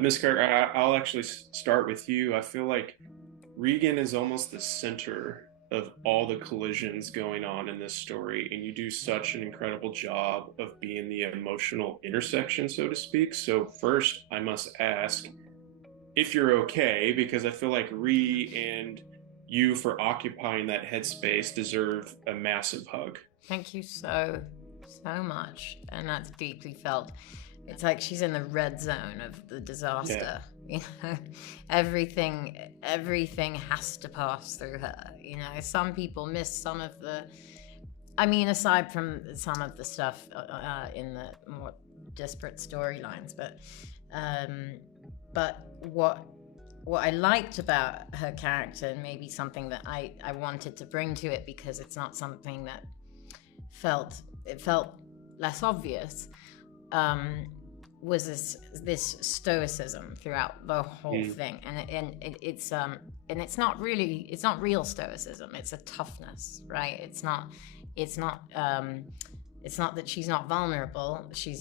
Miss Kirk, I'll actually start with you. I feel like Regan is almost the center of all the collisions going on in this story, and you do such an incredible job of being the emotional intersection, so to speak. So, first, I must ask if you're okay, because I feel like Ree and you for occupying that headspace deserve a massive hug. Thank you so much. And that's deeply felt. It's like she's in the red zone of the Yeah, disaster. You know, everything has to pass through her. You know, some people miss some of the. I mean, aside from some of the stuff in the more disparate storylines, um, but what I liked about her character, and maybe something that I wanted to bring to it because it's not something that felt less obvious, was this stoicism throughout the whole mm, thing, and it's not real stoicism. It's a toughness, right? It's not it's not that she's not vulnerable. She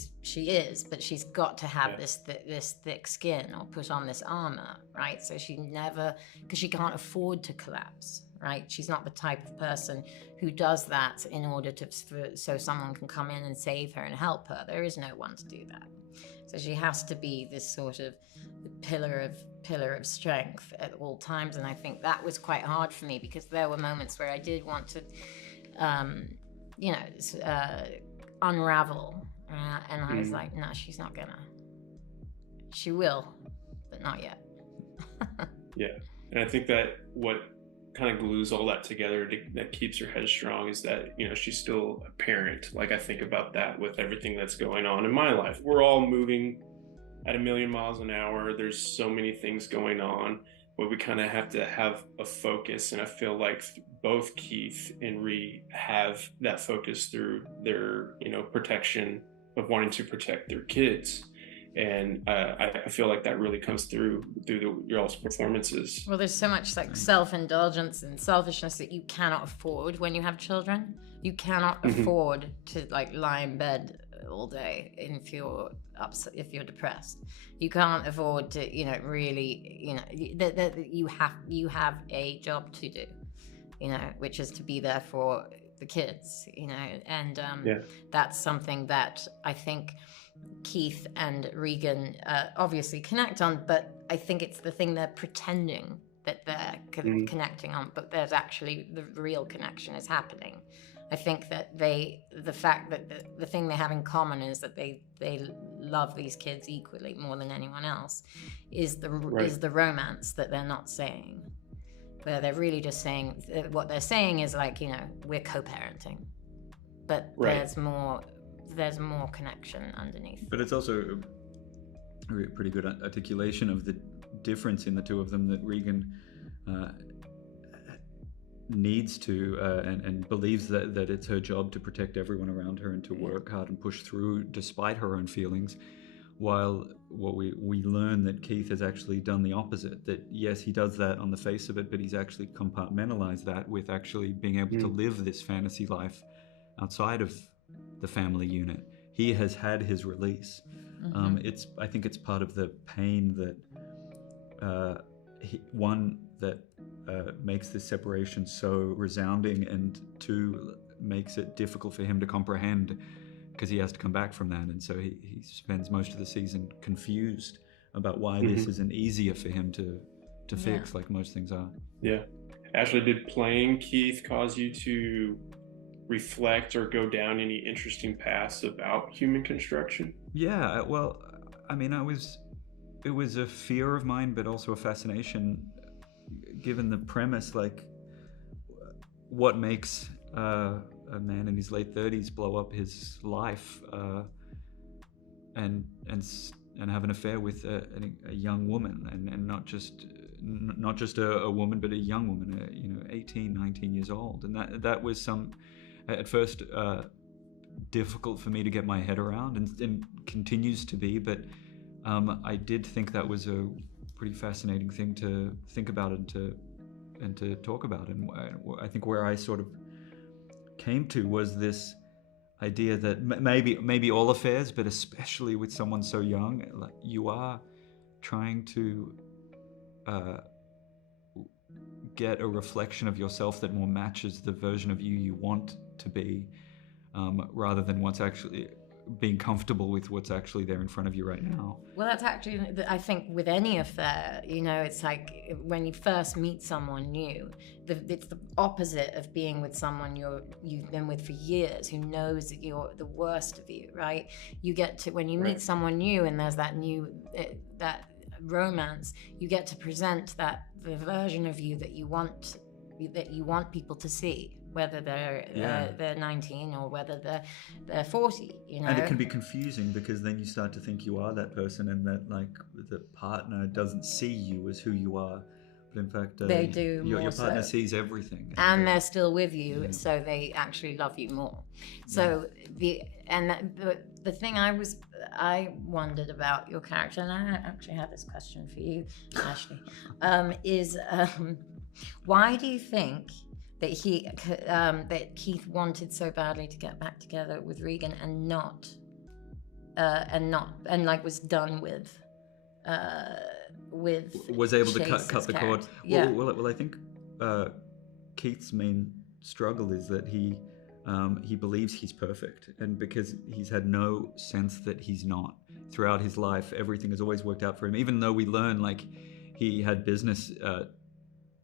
is, but she's got to have yeah, this thick skin or put on this armor, right? So she never, because she can't afford to collapse, right? She's not the type of person who does that in order so someone can come in and save her and help her. There is no one to do that. So she has to be this sort of pillar of strength at all times. And I think that was quite hard for me because there were moments where I did want to you know, unravel. And I was mm, like, no, she's not gonna. She will, but not yet. yeah. And I think that what kind of glues all that together that keeps her head strong is that she's still a parent. Like I think about that with everything that's going on in my life. We're all moving at a million miles an hour. There's so many things going on, but we kind of have to have a focus. And I feel like both Keith and Ree have that focus through their protection of wanting to protect their kids. And I feel like that really comes through your all's performances. Well, there's so much like self-indulgence and selfishness that you cannot afford when you have children. You cannot Mhm. afford to like lie in bed all day if you're upset, if you're depressed. You can't afford to, really, that you have a job to do, which is to be there for the kids, and Yeah, that's something that I think Keith and Regan obviously connect on, but I think it's the thing they're pretending that they're mm, connecting on, but there's actually the real connection is happening. I think that the fact that the thing they have in common is that they love these kids equally more than anyone else, is right, the romance that they're not saying. Where they're really just saying, what they're saying is like, we're co-parenting, but right. there's more connection underneath. But it's also a pretty good articulation of the difference in the two of them, that Regan uh, needs to and believes that it's her job to protect everyone around her and to work hard and push through despite her own feelings, while what we learn that Keith has actually done the opposite, that yes, he does that on the face of it, but he's actually compartmentalized that with actually being able to Mm, live this fantasy life outside of the family unit. He has had his release. It's I think it's part of the pain that one that makes this separation so resounding, and two, makes it difficult for him to comprehend because he has to come back from that, and so he spends most of the season confused about why this mhm. isn't easier for him to Yeah. fix like most things are. Yeah. Ashley, did playing Keith cause you to reflect or go down any interesting paths about human construction? Yeah, well, I mean, it was a fear of mine, but also a fascination, given the premise, like what makes a man in his late 30s blow up his life and have an affair with a young woman, and not just a woman, but a young woman, 18, 19 years old, and that was some at first difficult for me to get my head around, and continues to be, but I did think that was a pretty fascinating thing to think about and to talk about. And I think where I sort of came to was this idea that maybe all affairs, but especially with someone so young, like you are trying to get a reflection of yourself that more matches the version of you want to be, rather than what's actually being comfortable with what's actually there in front of you right now. Well, that's actually, I think, with any affair, you know, it's like when you first meet someone new, it's the opposite of being with someone you've been with for years, who knows that you're the worst of you, right? You get to, when you meet someone new and there's that that romance, you get to present the version of you that you want people to see, whether they're 19 or whether they're 40, you know. And it can be confusing because then you start to think you are that person, and that like the partner doesn't see you as who you are, but in fact they do. Your partner sees everything, and they're still with you, so they actually love you more. So the thing I wondered about your character, and I actually had this question for you, Ashley, is why do you think that that Keith wanted so badly to get back together with Regan and was done with was able to Chase's cut the cord? Yeah. Well, I think Keith's main struggle is that he believes he's perfect, and because he's had no sense that he's not throughout his life, everything has always worked out for him. Even though we learn like he had business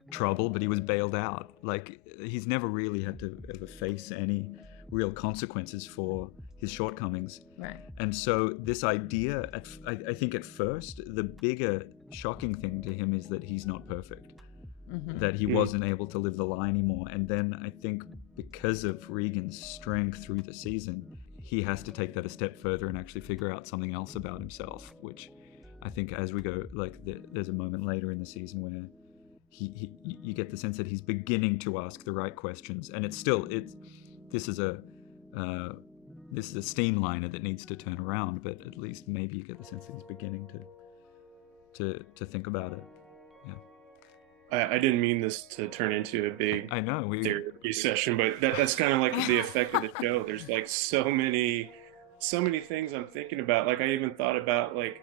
trouble, but he was bailed out. Like he's never really had to ever face any real consequences for his shortcomings. Right. And so this idea, I think at first, the bigger shocking thing to him is that he's not perfect, that he wasn't able to live the lie anymore. And then I think because of Regan's strength through the season, he has to take that a step further and actually figure out something else about himself, which I think as we go, like there's a moment later in the season where you get the sense that he's beginning to ask the right questions, and this is a steam liner that needs to turn around, but at least maybe you get the sense that he's beginning to think about it. Yeah. I didn't mean this to turn into a big therapy session, but that's kind of like the effect of the show. There's like so many things I'm thinking about. Like I even thought about like,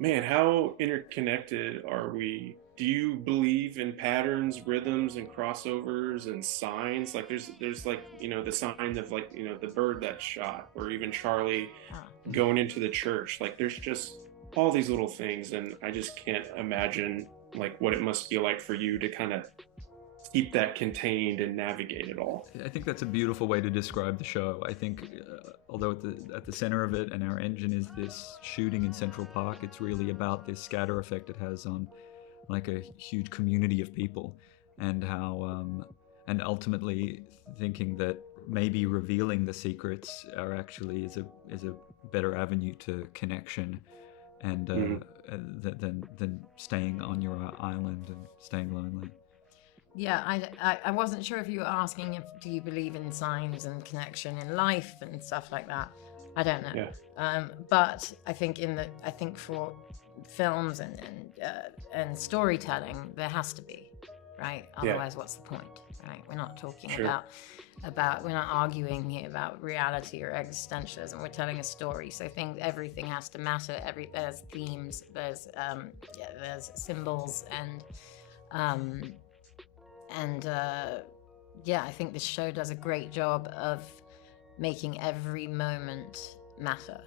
man, how interconnected are we? Do you believe in patterns, rhythms, and crossovers and signs? Like there's like, you know, the sign of like, you know, the bird that's shot, or even Charlie going into the church. Like there's just all these little things, and I just can't imagine like what it must be like for you to kind of keep that contained and navigate it all. I think that's a beautiful way to describe the show. I think although at the center of it and our engine is this shooting in Central Park, it's really about this scatter effect it has on like a huge community of people, and how and ultimately thinking that maybe revealing the secrets are actually is a better avenue to connection, and than staying on your island and staying lonely. Yeah, I wasn't sure if you were asking do you believe in signs and connection in life and stuff like that. I don't know. Yeah. But I think for films and storytelling, there has to be, right? Otherwise, what's the point, right? We're not talking about we're not arguing here about reality or existentialism. We're telling a story, so everything has to matter. There's themes, there's symbols, and I think this show does a great job of making every moment matter.